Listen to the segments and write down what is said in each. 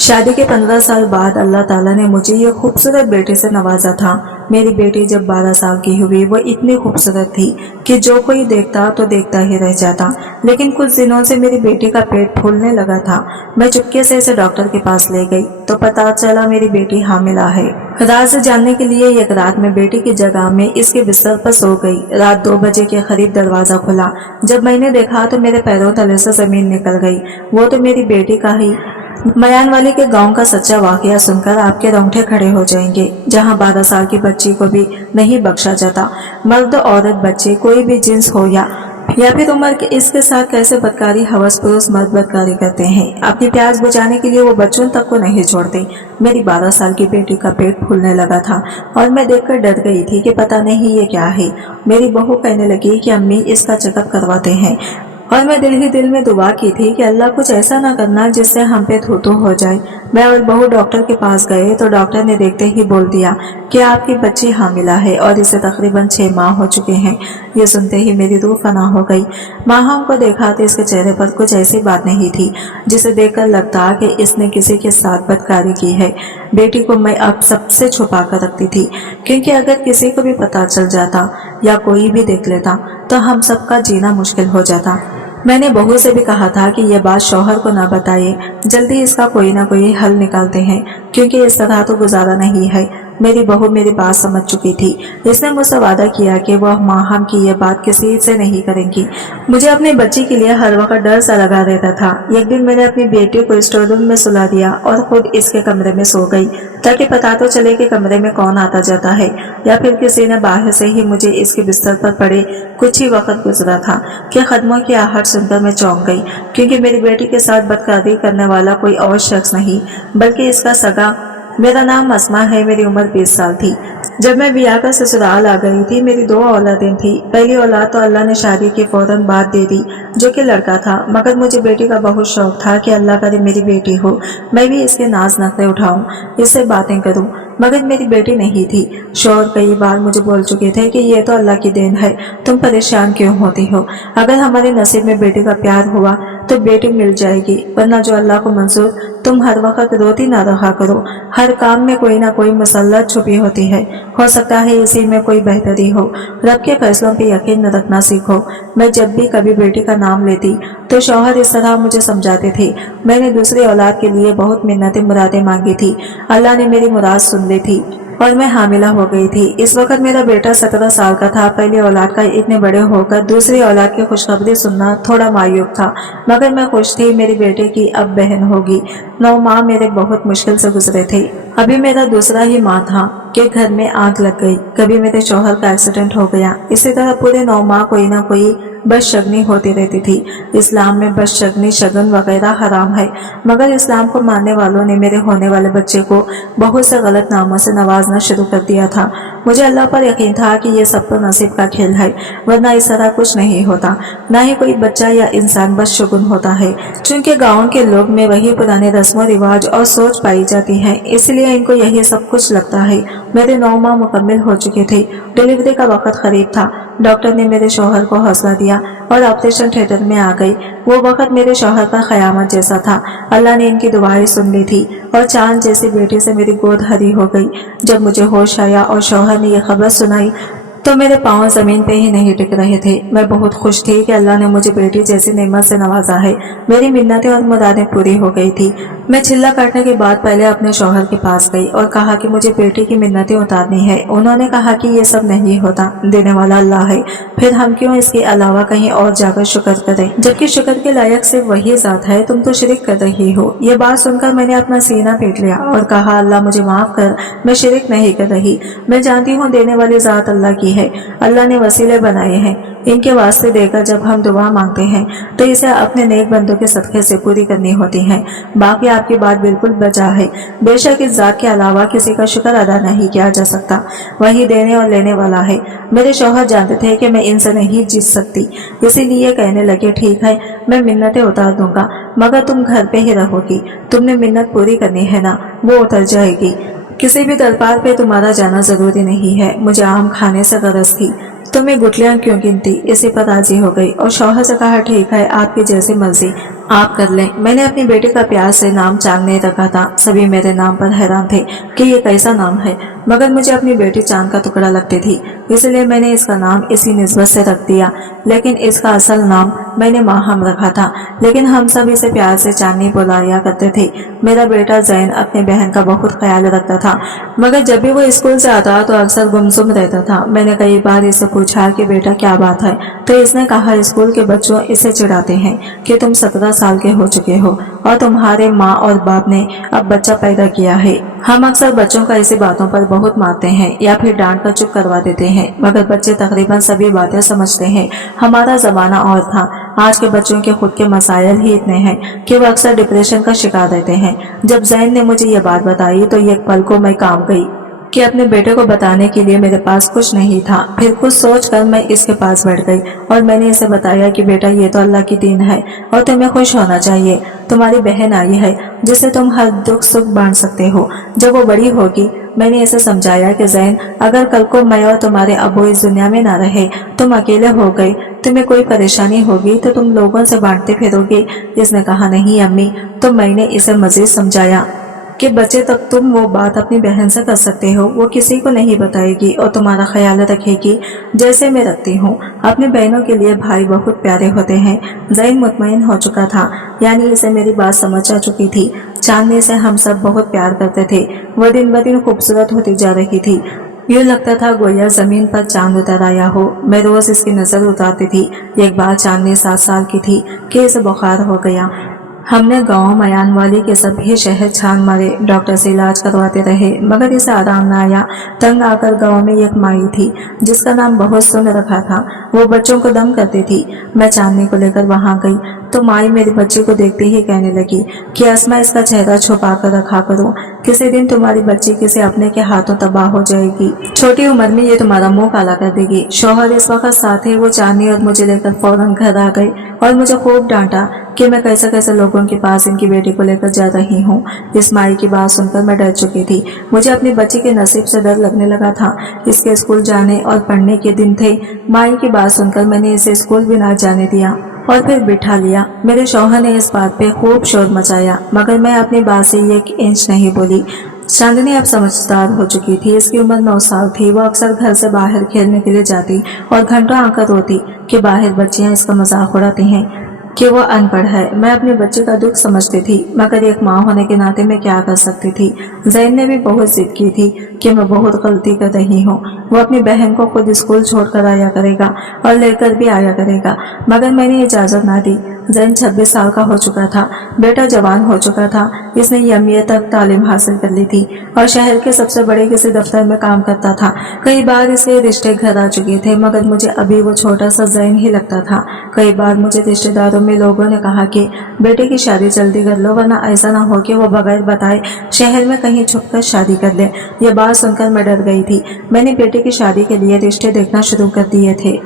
शादी के 15 साल बाद अल्लाह ताला ने मुझे ये खूबसूरत बेटी से नवाजा था। मेरी बेटी जब 12 साल की हुई वो इतनी खूबसूरत थी कि जो कोई देखता तो देखता ही रह जाता। लेकिन कुछ दिनों से मेरी बेटी का पेट फूलने लगा था। मैं चुपके से इसे डॉक्टर के पास ले गई तो पता चला मेरी बेटी हामिला है। राज जानने के लिए एक रात में बेटी की जगह में इसके बिस्तर पर सो गई। रात 2 बजे के करीब दरवाजा खुला। जब मैंने देखा तो मेरे पैरों तले से जमीन निकल गई। वो तो मेरी बेटी का ही मयानवाली के गांव का सच्चा वाकया सुनकर आपके रोंगटे खड़े हो जाएंगे, जहां 12 साल की बच्ची को भी नहीं बख्शा जाता। मर्द औरत बच्चे कोई भी जिन्स हो या फिर उम्र के इसके साथ कैसे बदकारी हवस पुरुष मर्द बदकारी करते हैं। अपनी प्यास बुझाने के लिए वो बच्चों तक को नहीं छोड़ते। मेरी 12 साल की बेटी का पेट फूलने लगा था और मैं देखकर डर गई थी कि पता नहीं ये क्या है। मेरी बहू कहने लगी कि अम्मी इसका चेकअप करवाते हैं और मैं दिल ही दिल में दुआ की थी कि अल्लाह कुछ ऐसा ना करना जिससे हम पे थू हो जाए। मैं और बहू डॉक्टर के पास गए तो डॉक्टर ने देखते ही बोल दिया कि आपकी बच्ची हामिला है और इसे तकरीबन 6 माह हो चुके हैं। ये सुनते ही मेरी रूह फना हो गई। माहम को देखा तो इसके चेहरे पर कुछ ऐसी बात नहीं थी जिसे देखकर लगता कि इसने किसी के साथ बदकारी की है। बेटी को मैं अब सबसे छुपा कर रखती थी, क्योंकि अगर किसी को भी पता चल जाता या कोई भी देख लेता तो हम सबका जीना मुश्किल हो जाता। मैंने बहू से भी कहा था कि यह बात शौहर को ना बताइए, जल्दी इसका कोई ना कोई हल निकालते हैं, क्योंकि इस तरह तो गुजारा नहीं है। मेरी बहू मेरी बात समझ चुकी थी। इसने मुझसे वादा किया कि वह माहम की यह बात किसी से नहीं करेंगी। मुझे अपनी बच्ची के लिए हर वक्त डर सा लगा रहता था। एक दिन मैंने अपनी बेटी को स्टोर रूम में सुला दिया और खुद इसके कमरे में सो गई, ताकि पता तो चले कि कमरे में कौन आता जाता है, या फिर किसी ने बाहर से ही मुझे इसके बिस्तर पर पड़े कुछ ही वक्त गुजरा था कि कदमों की आहट सुनकर मैं चौंक गई, क्योंकि मेरी बेटी के साथ बदकारी करने वाला कोई और शख्स नहीं बल्कि इसका सगा। मेरा नाम अस्मा है। मेरी उम्र 20 साल थी जब मैं बिया कर ससुराल आ गई थी। मेरी 2 औलादें थी। पहली औलाद तो अल्लाह ने शादी के फौरन बाद दे दी, जो कि लड़का था, मगर मुझे बेटी का बहुत शौक था कि अल्लाह करे मेरी बेटी हो, मैं भी इसके नाज नखरे उठाऊं, इससे बातें करूं। मगर मेरी बेटी नहीं थी। शौहर कई बार मुझे बोल चुके थे कि ये तो अल्लाह की देन है, तुम परेशान क्यों होती हो। अगर हमारे नसीब में बेटी का प्यार हुआ तो बेटी मिल जाएगी, वरना जो अल्लाह को मंजूर, तुम हर वक्त रोती ना रहा करो। हर काम में कोई ना कोई मुसल्लत छुपी होती है। हो सकता है इसी में कोई बेहतरी हो। रब के फैसलों पे यकीन रखना सीखो। मैं जब भी कभी बेटी का नाम लेती तो शौहर इस तरह मुझे समझाते थे। मैंने दूसरी औलाद के लिए बहुत मिन्नतें मुरादें मांगी थी। अल्लाह ने मेरी मुराद सुन ली थी और मैं हामिला हो गई थी। इस वक्त मेरा बेटा 17 साल का था। पहली औलाद का इतने बड़े होकर दूसरी औलाद की खुशखबरी सुनना थोड़ा मायूब था, मगर मैं खुश थी। मेरी बेटे की अब बहन होगी। 9 माह मेरे बहुत मुश्किल से गुजरे थे। अभी मेरा दूसरा ही माह था कि घर में आग लग गई। कभी मेरे शौहर का एक्सीडेंट हो गया। इसी तरह पूरे 9 माह कोई ना कोई बदशगनी होती रहती थी। इस्लाम में बदशगनी, शगन वगैरह हराम है, मगर इस्लाम को मानने वालों ने मेरे होने वाले बच्चे को बहुत से गलत नामों से नवाजना शुरू कर दिया था। मुझे अल्लाह पर यकीन था कि ये सब तो नसीब का खेल है, वरना इस तरह कुछ नहीं होता। ना ही कोई बच्चा या इंसान बदशगुन होता है। चूंकि गाँव के लोग में वही पुराने रस्मों रिवाज और सोच पाई जाती है, इसलिए इनको यही सब कुछ लगता है। मेरे 9 माह मुकम्मल हो चुके थे। डिलीवरी का वक्त करीब था। डॉक्टर ने मेरे शौहर को हौसला दिया और ऑपरेशन थिएटर में आ गई। वो वक्त मेरे शौहर का क़यामत जैसा था। अल्लाह ने इनकी दुआएं सुन ली थी और चांद जैसी बेटी से मेरी गोद हरी हो गई। जब मुझे होश आया और शौहर ने यह खबर सुनाई तो मेरे पांव जमीन पे ही नहीं टिक रहे थे। मैं बहुत खुश थी कि अल्लाह ने मुझे बेटी जैसी नेमत से नवाजा है। मेरी मिन्नतें और मुरादें पूरी हो गई थी। मैं चिल्ला काटने के बाद पहले अपने शौहर के पास गई और कहा कि मुझे बेटी की मिन्नतें उतारनी है। उन्होंने कहा कि ये सब नहीं होता, देने वाला अल्लाह है, फिर हम क्यों इसके अलावा कहीं और जाकर शुक्र करें, जबकि शुक्र के लायक सिर्फ वही जात है, तुम तो शिरक कर रही हो। ये बात सुनकर मैंने अपना सीना पीट लिया और कहा, अल्लाह मुझे माफ कर, मैं शिरक नहीं कर रही। मैं जानती हूँ देने वाली जात अल्लाह की है। अल्लाह ने वसीले बनाए हैं, इनके वास्ते देकर जब हम दुआ मांगते हैं तो इसे अपने नेक बंदों के सदक़े से पूरी करनी होती है। बाकी आपकी बात बिल्कुल बजा है। बेशक इस जात के अलावा किसी का शुक्र अदा नहीं किया जा सकता, वही देने और लेने वाला है। मेरे शौहर जानते थे कि मैं इनसे नहीं जीत सकती, इसीलिए कहने लगे, ठीक है, मैं मिन्नतें उतार दूंगा, मगर तुम घर पे ही रहोगी। तुमने मिन्नत पूरी करनी है ना, वो उतर जाएगी। किसी भी दरबार पे तुम्हारा जाना जरूरी नहीं है। मुझे आम खाने से गरज थी तो मैं गुठलियां क्यों गिनती। इसी पर राजी हो गई और शौहर से कहा, ठीक है, आपकी जैसी मर्जी, आप कर लें। मैंने अपनी बेटी का प्यार से नाम चांदनी रखा था। सभी मेरे नाम पर हैरान थे कि ये कैसा नाम है, मगर मुझे अपनी बेटी चांद का टुकड़ा लगती थी, इसलिए मैंने इसका नाम इसी निस्बत से रख दिया। लेकिन इसका असल नाम मैंने माहम रखा था, लेकिन हम सब इसे प्यार से चांदनी बुलाया करते थे। मेरा बेटा जैन अपनी बहन का बहुत ख्याल रखता था, मगर जब भी वो स्कूल से आता तो अक्सर गुमसुम रहता था। मैंने कई बार इसे पूछा कि बेटा क्या बात है, तो इसने कहा स्कूल के बच्चों इसे चिढ़ाते हैं कि तुम 17 साल के हो चुके हो और तुम्हारे माँ और बाप ने अब बच्चा पैदा किया है। हम अक्सर बच्चों को ऐसी बातों पर बहुत मारते हैं या फिर डांट कर चुप करवा देते हैं, मगर बच्चे तकरीबन सभी बातें समझते हैं। हमारा जमाना और था। आज के बच्चों के खुद के मसाइल ही इतने हैं कि वो अक्सर डिप्रेशन का शिकार रहते हैं। जब जैन ने मुझे ये बात बताई तो एक पल को मैं कांप गई कि अपने बेटे को बताने के लिए मेरे पास कुछ नहीं था। फिर कुछ सोचकर मैं इसके पास बैठ गई और मैंने इसे बताया कि बेटा ये तो अल्लाह की दीन है और तुम्हें खुश होना चाहिए। तुम्हारी बहन आई है जिसे तुम हर दुख सुख बांट सकते हो जब वो बड़ी होगी। मैंने इसे समझाया कि जैन, अगर कल को मैं और तुम्हारे अबू इस दुनिया में ना रहे, तुम अकेले हो गए, तुम्हें कोई परेशानी होगी तो तुम लोगों से बांटते फिरोगे। इसने कहा नहीं अम्मी। तो मैंने इसे मजीद समझाया कि बच्चे तक तुम वो बात अपनी बहन से कर सकते हो, वो किसी को नहीं बताएगी और तुम्हारा ख्याल रखेगी जैसे मैं रखती हूँ। अपनी बहनों के लिए भाई बहुत प्यारे होते हैं। जैन मुतमईन हो चुका था, यानी इसे मेरी बात समझ आ चुकी थी। चांदनी से हम सब बहुत प्यार करते थे। वह दिन ब दिन खूबसूरत होती जा रही थी। यूँ लगता था गोया जमीन पर चांद उतर आया हो। मैं रोज इसकी नजर उतारती थी। एक बार चांदनी 7 साल की थी कि इसे बुखार हो गया। हमने गांव मयान वाली के सभी शहर छान मारे, डॉक्टर से इलाज करवाते रहे, मगर इसे आराम न आया। तंग आकर गांव में एक माई थी जिसका नाम बहुत सुन रखा था। वो बच्चों को दम करती थी। मैं चांदनी को लेकर वहां गई तो माई मेरी बच्ची को देखते ही कहने लगी कि अस्मा, इसका चेहरा छुपा कर रखा करो, किसी दिन तुम्हारी बच्ची किसी अपने के हाथों तबाह हो जाएगी। छोटी उम्र में ये तुम्हारा मुंह काला कर देगी। शौहर इस वक्त साथ ही वो चांदनी और मुझे लेकर फौरन घर आ गई और मुझे खूब डांटा कि मैं कैसे कैसे लोगों के पास इनकी बेटी को लेकर जा रही हूँ। इस माई की बात सुनकर मैं डर चुकी थी। मुझे अपनी बच्ची के नसीब से डर लगने लगा था। इसके स्कूल जाने और पढ़ने के दिन थे। माई की बात सुनकर मैंने इसे स्कूल भी ना जाने दिया और फिर बिठा लिया। मेरे शौहर ने इस बात पे खूब शोर मचाया, मगर मैं अपनी बात से 1 इंच नहीं बोली। चांदनी अब समझदार हो चुकी थी। इसकी उम्र 9 साल थी। वो अक्सर घर से बाहर खेलने के लिए जाती और घंटों आकर रोती कि बाहर बच्चियां इसका मजाक उड़ाती हैं कि वो अनपढ़ है। मैं अपने बच्चे का दुख समझती थी, मगर एक माँ होने के नाते मैं क्या कर सकती थी। जैन ने भी बहुत जिद की थी कि मैं बहुत गलती कर रही हूँ। वो अपनी बहन को खुद स्कूल छोड़कर आया करेगा और लेकर भी आया करेगा, मगर मैंने इजाजत ना दी। जैन 26 साल का हो चुका था। बेटा जवान हो चुका था। इसने एमए तक तालीम हासिल कर ली थी और शहर के सबसे बड़े किसी दफ्तर में काम करता था। कई बार इसके रिश्ते घर आ चुके थे, मगर मुझे अभी वो छोटा सा जैन ही लगता था। कई बार मुझे रिश्तेदारों में लोगों ने कहा कि बेटे की शादी जल्दी कर लो, वरना ऐसा ना हो कि वो बगैर बताए शहर में कहीं छुपकर शादी कर ले। ये बात सुनकर मैं डर गई थी। मैंने बेटे की शादी के लिए रिश्ते देखना शुरू कर दिए थे।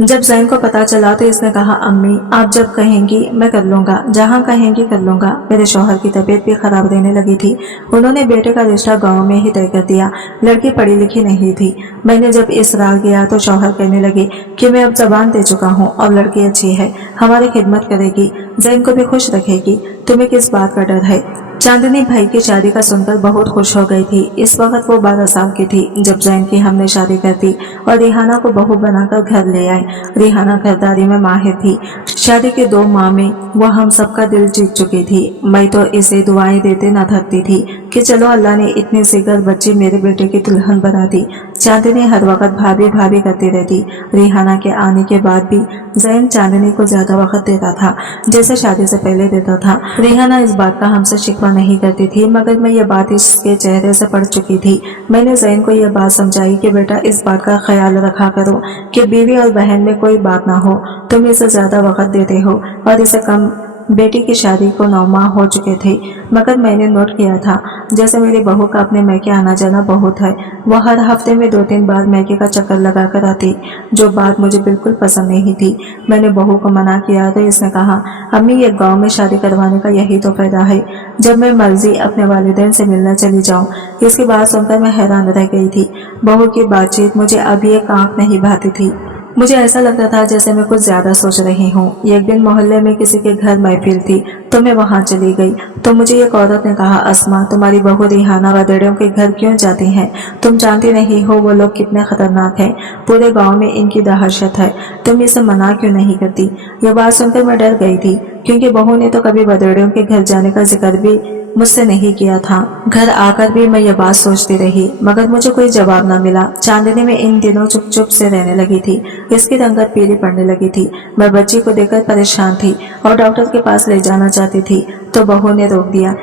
जब जैन को पता चला तो इसने कहा, अम्मी आप जब कहेंगी मैं कर लूंगा, जहाँ कहेंगी कर लूंगा। मेरे शौहर की तबीयत भी खराब रहने लगी थी। उन्होंने बेटे का रिश्ता गांव में ही तय कर दिया। लड़की पढ़ी लिखी नहीं थी। मैंने जब इसरार किया तो शौहर कहने लगे कि मैं अब जबान दे चुका हूँ और लड़की अच्छी है, हमारी खिदमत करेगी, जैन को भी खुश रखेगी, तुम्हें किस बात का डर है। चांदनी भाई की शादी का सुनकर बहुत खुश हो गई थी। इस वक्त वो 12 साल की थी जब जैन की हमने शादी कर दी और रिहाना को बहू बनाकर घर ले आए। रिहाना घरदारी में माहिर थी। शादी के 2 माह में वो हम सबका दिल जीत चुकी थी। मैं तो इसे दुआएं देते न थकती थी कि चलो अल्लाह ने इतनी सिगर बच्ची मेरे बेटे की दुल्हन बना दी। चांदनी हर वक्त भाभी भाभी करती रहती। रिहाना के आने के बाद भी जैन चांदनी को ज्यादा वक्त देता था जैसे शादी से पहले देता था। रिहाना इस बात का हमसे शिकवा नहीं करती थी, मगर मैं ये बात इसके चेहरे से पढ़ चुकी थी। मैंने जैन को यह बात समझाई कि बेटा इस बात का ख्याल रखा करो कि बीवी और बहन में कोई बात ना हो। तुम इसे ज्यादा वक्त देते हो और इसे कम। बेटी की शादी को 9 माह हो चुके थे, मगर मैंने नोट किया था जैसे मेरी बहू का अपने मैके आना जाना बहुत है। वो हर हफ्ते में 2-3 बार मैके का चक्कर लगा कर आती, जो बात मुझे बिल्कुल पसंद नहीं थी। मैंने बहू को मना किया तो इसने कहा, अम्मी ये गांव में शादी करवाने का यही तो फायदा है, जब मैं मर्जी अपने वालिदैन से मिलना चली जाऊं। इसकी बात सुनकर मैं हैरान रह गई थी। बहू की बातचीत मुझे अभी एक आंख नहीं भाती थी। मुझे ऐसा लगता था जैसे मैं कुछ ज्यादा सोच रही हूँ। एक दिन मोहल्ले में किसी के घर महफिल थी तो मैं वहां चली गई तो मुझे एक औरत ने कहा, अस्मा, तुम्हारी बहू रिहाना वदेड़ों के घर क्यों जाती है? तुम जानती नहीं हो वो लोग कितने खतरनाक हैं। पूरे गांव में इनकी दहशत है। तुम इसे मना क्यों नहीं करती? यह बात सुनकर मैं डर गई थी क्योंकि बहू ने तो कभी वदेड़ों के घर जाने का जिक्र भी मुझसे नहीं किया था। घर आकर भी मैं ये बात सोचती रही मगर मुझे कोई जवाब न मिला। चांदनी में इन दिनों चुप चुप से रहने लगी थी। इसकी रंगत पीली पड़ने लगी थी। मैं बच्ची को देखकर परेशान थी और डॉक्टर के पास ले जाना चाहती थी तो बहू ने रोक दिया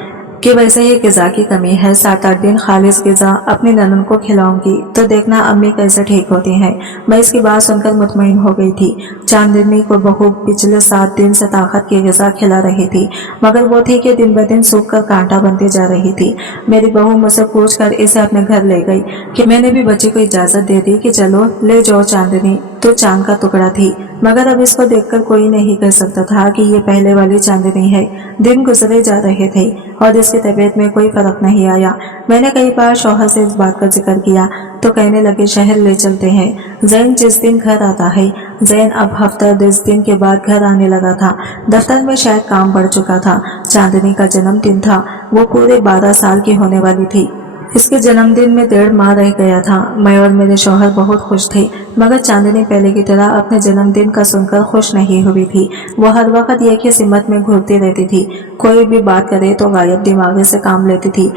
कि वैसे ही ग़िज़ा की कमी है। 7-8 दिन खालिस ग़िज़ा अपनी ननन को खिलाऊंगी तो देखना अम्मी कैसे ठीक होती हैं। मैं इसकी बात सुनकर मुतमईन हो गई थी। चांदनी को बहू पिछले 7 दिन से ताकत की ग़िज़ा खिला रही थी मगर वो थी कि दिन ब दिन सूख कर कांटा बनती जा रही थी। मेरी बहू मुझसे पूछ कर इसे अपने घर ले गई कि मैंने भी बच्ची को इजाज़त दे दी कि चलो ले जाओ चांदनी तो चांद का टुकड़ा थी। मगर अब इसको देखकर कोई नहीं कह सकता था कि ये पहले वाली चांदनी है। दिन गुजरे जा रहे थे और इसकी तबीयत में कोई फर्क नहीं आया। मैंने कई बार शौहर से इस बात का जिक्र किया तो कहने लगे शहर ले चलते हैं। जैन जिस दिन घर आता है, जैन अब हफ्ता 10 दिन के बाद घर आने लगा था। दफ्तर में शायद काम बढ़ चुका था। चांदनी का जन्मदिन था। वो पूरे 12 साल की होने वाली थी। इसके जन्मदिन में 1.5 माह रह गया था। मैं और मेरे शौहर बहुत खुश थे मगर चांदनी पहले की तरह अपने जन्मदिन का सुनकर खुश नहीं हुई थी। वो हर वक्त एक ही सिमत में घूरती रहती थी। कोई भी बात करे तो गायब दिमाग से काम लेती थी।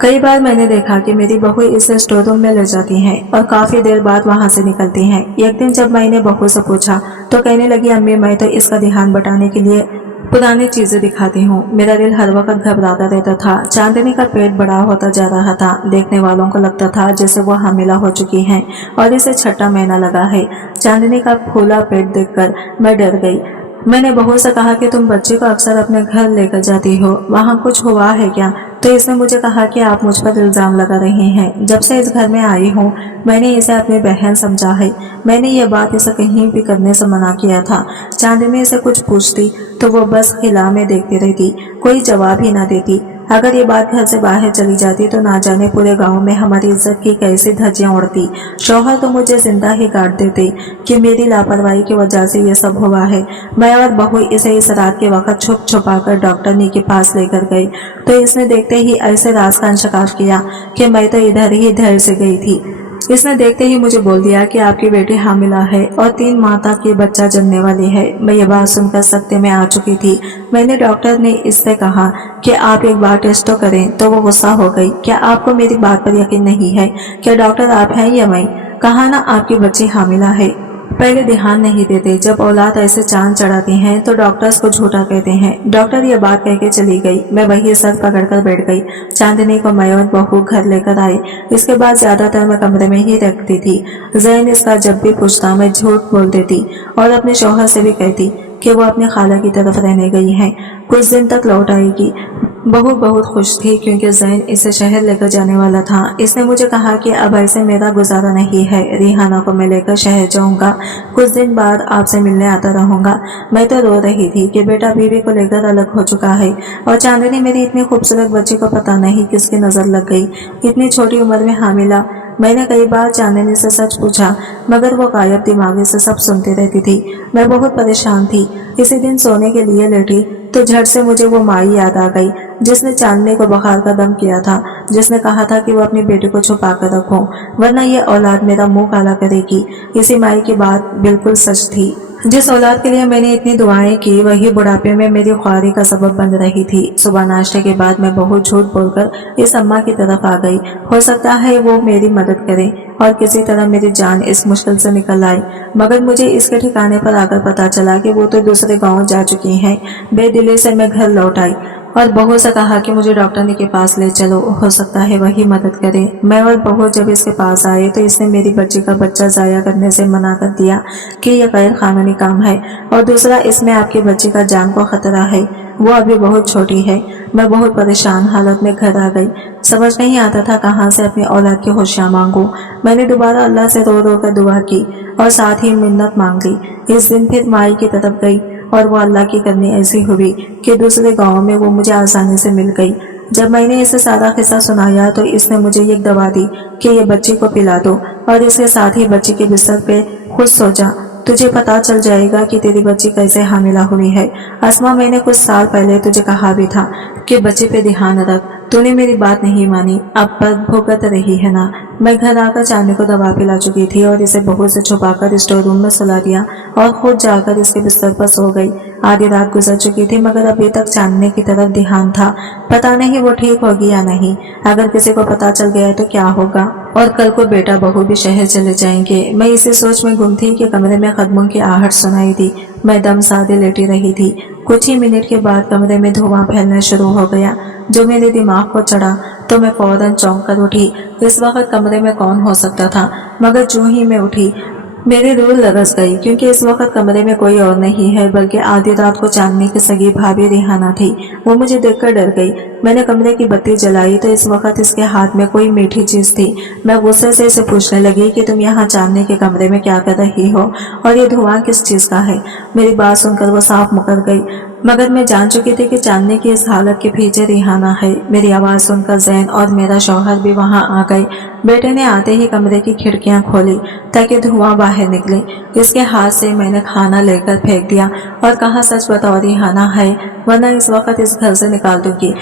कई बार मैंने देखा कि मेरी बहू इसे स्टोर रूम में ले जाती हैं और काफी देर बाद वहां से निकलती हैं। एक दिन जब मैंने बहू से पूछा तो कहने लगी, अम्मी, मैं तो इसका ध्यान बटाने के लिए पुरानी चीजें दिखाती हूँ। मेरा दिल हर वक्त घबराता रहता था। चांदनी का पेट बड़ा होता जा रहा था। देखने वालों को लगता था जैसे वो हामिला हो चुकी हैं और इसे 6ठा महीना लगा है। चांदनी का फूला पेट देखकर मैं डर गई। मैंने बहू से कहा कि तुम बच्ची को अक्सर अपने घर लेकर जाती हो, वहाँ कुछ हुआ है क्या? तो इसने मुझे कहा कि आप मुझ पर इल्जाम लगा रही हैं। जब से इस घर में आई हूँ मैंने इसे अपनी बहन समझा है। मैंने ये बात इसे कहीं भी करने से मना किया था। चांदनी से कुछ पूछती तो वो बस खिला में देखती रहती, कोई जवाब ही ना देती। अगर ये बात घर से बाहर चली जाती तो ना जाने पूरे गांव में हमारी इज्जत की कैसी धज्जियां उड़ती। शौहर तो मुझे जिंदा ही काट देते कि मेरी लापरवाही की वजह से ये सब हुआ है। मैं और बहू इसे इस रात के वक्त छुप छुपा कर डॉक्टरनी के पास लेकर गई तो इसने देखते ही ऐसे राज का इंतकाफ किया कि मैं तो इधर ही धैर्य से गई थी। इसने देखते ही मुझे बोल दिया कि आपकी बेटी हामिला है और 3 माह तक ये बच्चा जन्मने वाली है। मैं ये बात सुनकर सख्ते में आ चुकी थी। मैंने डॉक्टर ने इससे कहा कि आप एक बार टेस्ट तो करें तो वो गुस्सा हो गई। क्या आपको मेरी बात पर यकीन नहीं है? क्या डॉक्टर आप हैं या मैं? कहा ना आपकी बच्ची हामिला है। पहले ध्यान नहीं देते, जब औलाद ऐसे चांद चढ़ाती हैं तो डॉक्टर्स को झूठा कहते हैं। डॉक्टर ये बात कह के चली गई। मैं वही सर पकड़कर बैठ गई। चांदनी को मैं और बहू घर लेकर आई। इसके बाद ज्यादातर मैं कमरे में ही रखती थी। जैन इसका जब भी पूछता मैं झूठ बोल देती और अपने शौहर से भी कहती कि वो अपनी खाला की तरफ रहने गई है, कुछ दिन तक लौट आएगी। बहू बहुत खुश थी क्योंकि जैन इसे शहर लेकर जाने वाला था। इसने मुझे कहा कि अब ऐसे मेरा गुजारा नहीं है, रिहाना को मैं लेकर शहर जाऊंगा, कुछ दिन बाद आपसे मिलने आता रहूंगा। मैं तो रो रही थी कि बेटा बीवी को लेकर अलग हो चुका है और चांदनी मेरी इतनी खूबसूरत बच्ची को पता नहीं किसकी नजर लग गई, इतनी छोटी उम्र में हामिला। मैंने कई बार चांदनी से सच पूछा मगर वो गायब दिमागी से सब सुनती रहती थी। मैं बहुत परेशान थी। इसी दिन सोने के लिए लेटी तो झट से मुझे वो माई याद आ गई जिसने चांदनी को बुखार का दम किया था, जिसने कहा था कि वो अपनी बेटी को छुपा कर रखो वरना ये औलाद मेरा मुंह काला करेगी। इसी माई की बात बिल्कुल सच थी। जिस औलाद के लिए मैंने इतनी दुआएं की वही बुढ़ापे में मेरी ख्वारी का सबब बन रही थी। सुबह नाश्ते के बाद मैं बहुत झूठ बोलकर इस अम्मा की तरफ आ गई। हो सकता है वो मेरी मदद करे और किसी तरह मेरी जान इस मुश्किल से निकल आए। मगर मुझे इसके ठिकाने पर आकर पता चला कि वो तो दूसरे गांव जा चुकी हैं। बेदिली से मैं घर लौट आई और बहू से कहा कि मुझे डॉक्टरनी के पास ले चलो, हो सकता है वही मदद करे। मैं और बहू जब इसके पास आए तो इसने मेरी बच्ची का बच्चा जाया करने से मना कर दिया कि यह गैर कानूनी काम है और दूसरा इसमें आपकी बच्ची का जान को खतरा है, वो अभी बहुत छोटी है। मैं बहुत परेशान हालत में घर आ गई। समझ नहीं आता था कहाँ से अपनी औलाद की खुशियाँ मांगू। मैंने दोबारा अल्लाह से रो रो कर दुआ की और साथ ही मिन्नत मांग ली। इस दिन फिर माई की तरफ गई और वो अल्लाह की करनी ऐसी हुई कि दूसरे गांव में वो मुझे आसानी से मिल गई। जब मैंने इसे सारा किस्सा सुनाया तो इसने मुझे एक दवा दी कि ये बच्ची को पिला दो और इसके साथ ही बच्ची के बिस्तर पे खुद सो जा। तुझे पता चल जाएगा कि तेरी बच्ची कैसे हामिला हुई है। अस्मा, मैंने कुछ साल पहले तुझे कहा भी था कि बच्चे पे ध्यान रख। तूने मेरी बात नहीं मानी, अब पर भुगत रही है ना। मैं घर आकर चांदनी को दवा पिला चुकी थी और इसे बहू से छुपाकर स्टोर रूम में सुला दिया और खुद जाकर इसके बिस्तर पर सो गई। आधी रात गुजर चुकी थी मगर अभी तक चांदनी की तरफ ध्यान था। पता नहीं वो ठीक होगी या नहीं। अगर किसी को पता चल गया तो क्या होगा, और कल को बेटा बहू भी शहर चले जाएंगे। मैं इसी सोच में गुम थी कि कमरे में कदमों की आहट सुनाई दी। मैं दम साधे लेटी रही थी। कुछ ही मिनट के बाद कमरे में धुआं फैलना शुरू हो गया, जो मेरे दिमाग को चढ़ा तो मैं फौरन चौंक कर उठी। इस वक्त कमरे में कौन हो सकता था, मगर जो ही मैं उठी मेरी रूह लरस गई, क्योंकि इस वक्त कमरे में कोई और नहीं है बल्कि आधी रात को चांदनी की सगी भाभी रिहाना थी। वो मुझे देखकर डर गई। मैंने कमरे की बत्ती जलाई तो इस वक्त इसके हाथ में कोई मीठी चीज थी। मैं गुस्से से इसे पूछने लगी कि तुम यहाँ चांदनी के कमरे में क्या कर रही हो और ये धुआं किस चीज का है। मेरी बात सुनकर वो साफ मुकर गई, मगर मैं जान चुकी थी कि चांदनी की इस हालत के पीछे रिहाना है। मेरी आवाज सुनकर जैन और मेरा शौहर भी वहां आ गए। बेटे ने आते ही कमरे की खिड़कियां खोली ताकि धुआं बाहर निकले। इसके हाथ से मैंने खाना लेकर फेंक दिया और कहा, सच बताओ रिहाना है, वरना इस वक्त इस घर से निकाल दूंगी।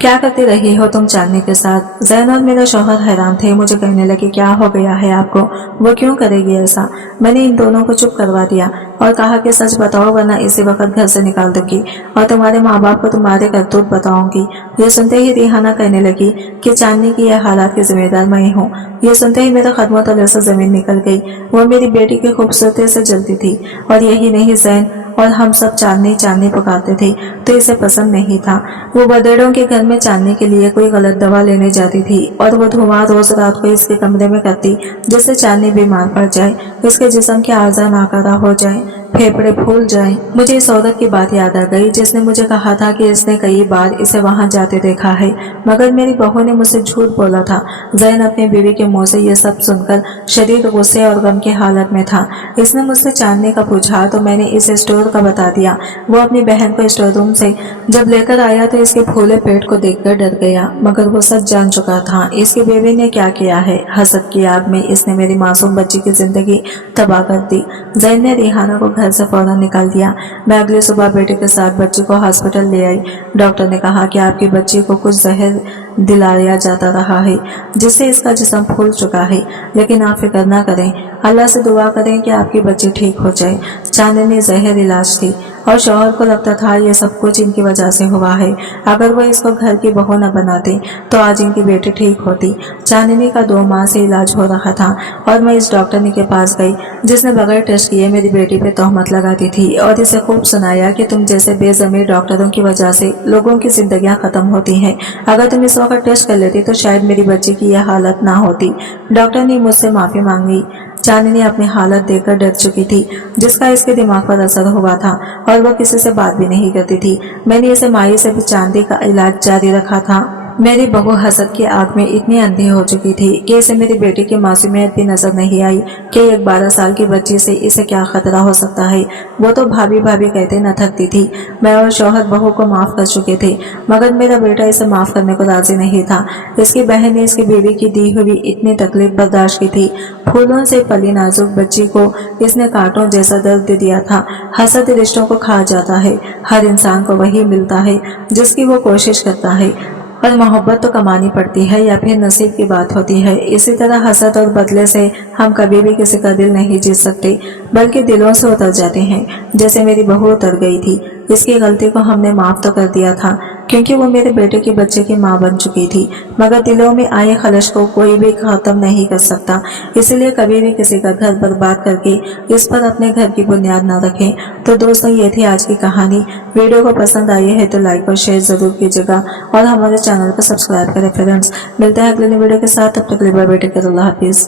क्या करती रही हो तुम चांदनी के साथ? जैन और मेरा शौहर हैरान थे। मुझे कहने लगे, क्या हो गया है आपको, वो क्यों करेगी ऐसा? मैंने इन दोनों को चुप करवा दिया और कहा कि सच बताओ वरना इसी वक्त घर से निकाल दूंगी और तुम्हारे माँ बाप को तुम्हारे करतूत बताऊंगी। ये सुनते ही रिहाना कहने लगी कि चांदनी की यह हालात की जिम्मेदार मैं हूँ। ये सुनते ही मेरे कदमों तले से जमीन निकल गई। वो मेरी बेटी की खूबसूरती से जलती थी और यही नहीं, जैन और हम सब चांदनी चांदनी पुकारते थे तो इसे पसंद नहीं था। वो बदेड़ों के घर में चांदनी के लिए कोई गलत दवा लेने जाती थी और वो धुआं रोज रात को इसके कमरे में करती, जिससे चांदनी बीमार पड़ जाए, इसके जिस्म के आज़ा नाकारा हो जाए, फेफड़े फूल जाए। मुझे इस औरत की बात याद आ गई जिसने मुझे कहा था कि इसने कई बार इसे वहां जाते देखा है, मगर मेरी बहू ने मुझसे झूठ बोला था। जैन अपनी बीवी के मुंह से ये सब सुनकर शरीर गुस्से और गम की हालत में था। इसने मुझसे चांदनी का पूछा तो मैंने इसे स्टोर का बता दिया। वो अपनी बहन को स्टोर रूम से जब लेकर आया तो इसके फूले पेट को देखकर डर गया, मगर वो सच जान चुका था इसकी बीवी ने क्या किया है। हसद की आग में इसने मेरी मासूम बच्ची की जिंदगी तबाह कर दी। जैन ने रिहाना को घर से फौरन निकाल दिया। मैं अगली सुबह बेटे के साथ बच्ची को हॉस्पिटल ले आई। डॉक्टर ने कहा कि आपकी बच्ची को कुछ जहर दिलाया जाता रहा है, जिससे इसका जिस्म फूल चुका है, लेकिन आप फिक्र ना करें, अल्लाह से दुआ करें कि आपकी बच्ची ठीक हो जाए। चांदनी जहर इलाज थी और शौहर को लगता था ये सब कुछ इनकी वजह से हुआ है। अगर वो इसको घर की बहू न बनाते तो आज इनकी बेटी ठीक होती। चांदनी का 2 माह से इलाज हो रहा था और मैं इस डॉक्टरनी के पास गई जिसने बगैर टेस्ट किए मेरी बेटी पे तोहमत लगाती थी और इसे खूब सुनाया कि तुम जैसे बेज़मीर डॉक्टरों की वजह से लोगों की जिंदगियां खत्म होती हैं। अगर तुम इस वक्त टेस्ट कर लेती तो शायद मेरी बच्ची की यह हालत ना होती। डॉक्टर ने मुझसे माफी मांगी। चांदनी अपनी हालत देखकर डर चुकी थी, जिसका इसके दिमाग पर असर हुआ था और वह किसी से बात भी नहीं करती थी। मैंने इसे माई से भी चांदी का इलाज जारी रखा था। मेरी बहू हसद की आग में इतनी अंधी हो चुकी थी कि इसे मेरी बेटी की मासूमियत भी नजर नहीं आई कि एक 12 साल की बच्ची से इसे क्या खतरा हो सकता है। वो तो भाभी भाभी कहते न थकती थी। मैं और शौहर बहू को माफ कर चुके थे, मगर मेरा बेटा इसे माफ करने को राजी नहीं था। इसकी बहन ने इसकी बीवी की दी हुई इतनी तकलीफ बर्दाश्त की थी। फूलों से पली नाजुक बच्ची को इसने कांटों जैसा दर्द दे दिया था। हसद रिश्तों को खा जाता है। हर इंसान को वही मिलता है जिसकी वो कोशिश करता है, और मोहब्बत तो कमानी पड़ती है या फिर नसीब की बात होती है। इसी तरह हसद और बदले से हम कभी भी किसी का दिल नहीं जीत सकते, बल्कि दिलों से उतर जाते हैं, जैसे मेरी बहू उतर गई थी। इसकी गलती को हमने माफ तो कर दिया था क्योंकि वो मेरे बेटे के बच्चे की माँ बन चुकी थी, मगर दिलों में आए खलश को कोई भी खत्म नहीं कर सकता। इसलिए कभी भी किसी का घर बर्बाद करके इस पर अपने घर की बुनियाद न रखें। तो दोस्तों, ये थी आज की कहानी। वीडियो को पसंद आई है तो लाइक और शेयर जरूर कीजिएगा और हमारे चैनल को सब्सक्राइब करें फ्रेंड्स। मिलते हैं अगले वीडियो के साथ, तब तक के लिए बाय बाय, टेक केयर, अल्लाह हाफिज।